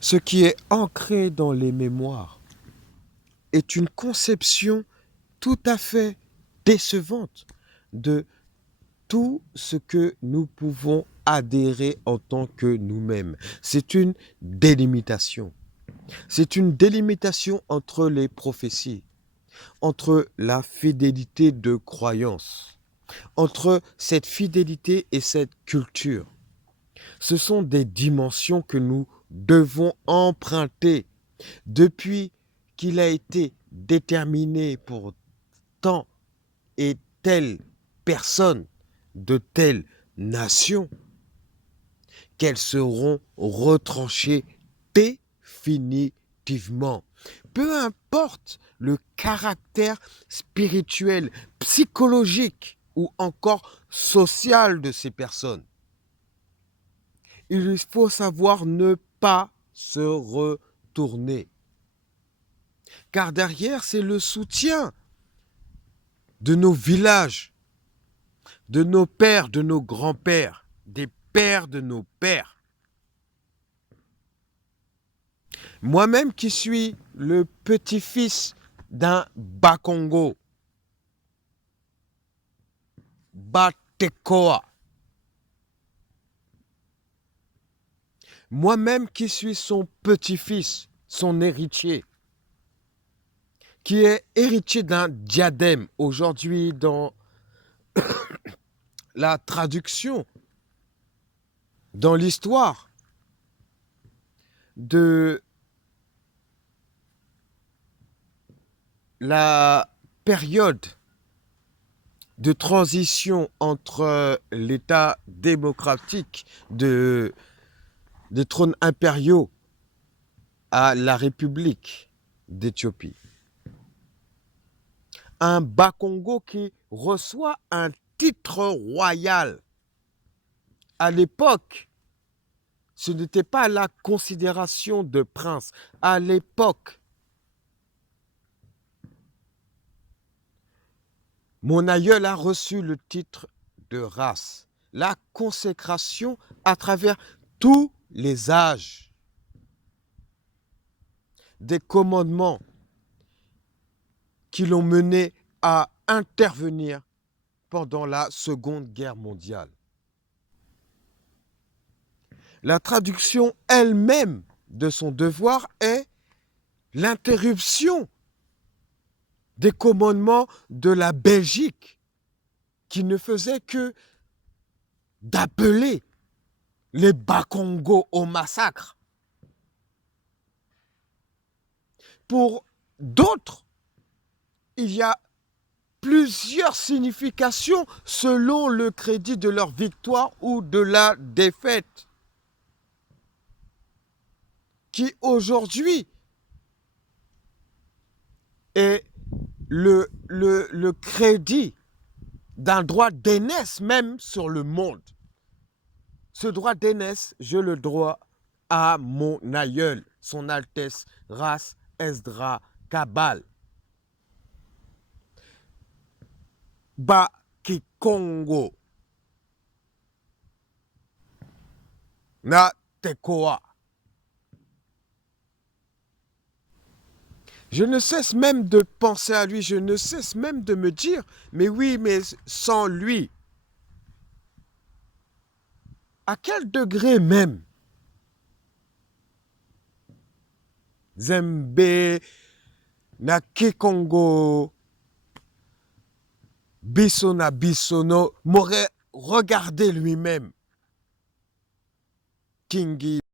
Ce qui est ancré dans les mémoires est une conception tout à fait décevante de tout ce que nous pouvons adhérer en tant que nous-mêmes. C'est une délimitation. C'est une délimitation entre les prophéties, entre la fidélité de croyance, entre cette fidélité et cette culture. Ce sont des dimensions que nous devons emprunter depuis qu'il a été déterminé pour tant et telle personne de telle nation qu'elles seront retranchées définitivement. Peu importe le caractère spirituel, psychologique ou encore social de ces personnes, il faut savoir ne pas se retourner. Car derrière, c'est le soutien de nos villages, de nos pères, de nos grands-pères, des pères de nos pères. Moi-même qui suis le petit-fils d'un Bakongo, Batekoa, moi-même qui suis son petit-fils, son héritier, qui est héritier d'un diadème aujourd'hui dans la traduction, dans l'histoire de la période de transition entre l'État démocratique des trônes impériaux à la République d'Éthiopie. Un Bakongo qui reçoit un titre royal. À l'époque, ce n'était pas la considération de prince. À l'époque, mon aïeul a reçu le titre de race, la consécration à travers tous les âges, des commandements qui l'ont mené à intervenir pendant la Seconde Guerre mondiale. La traduction elle-même de son devoir est l'interruption des commandements de la Belgique qui ne faisait que d'appeler les Bakongo au massacre. Pour d'autres, il y a plusieurs significations selon le crédit de leur victoire ou de la défaite, qui est le crédit d'un droit d'aînesse même sur le monde. Ce droit d'aînesse, je le dois à mon aïeul, son Altesse Ras Esdra Kabal. Bakikongo na Tekoa. Je ne cesse même de penser à lui, je ne cesse même de me dire, mais oui, mais sans lui, à quel degré même Zembe na Kikongo Bisona Bisono m'aurait regardé lui-même, Kingi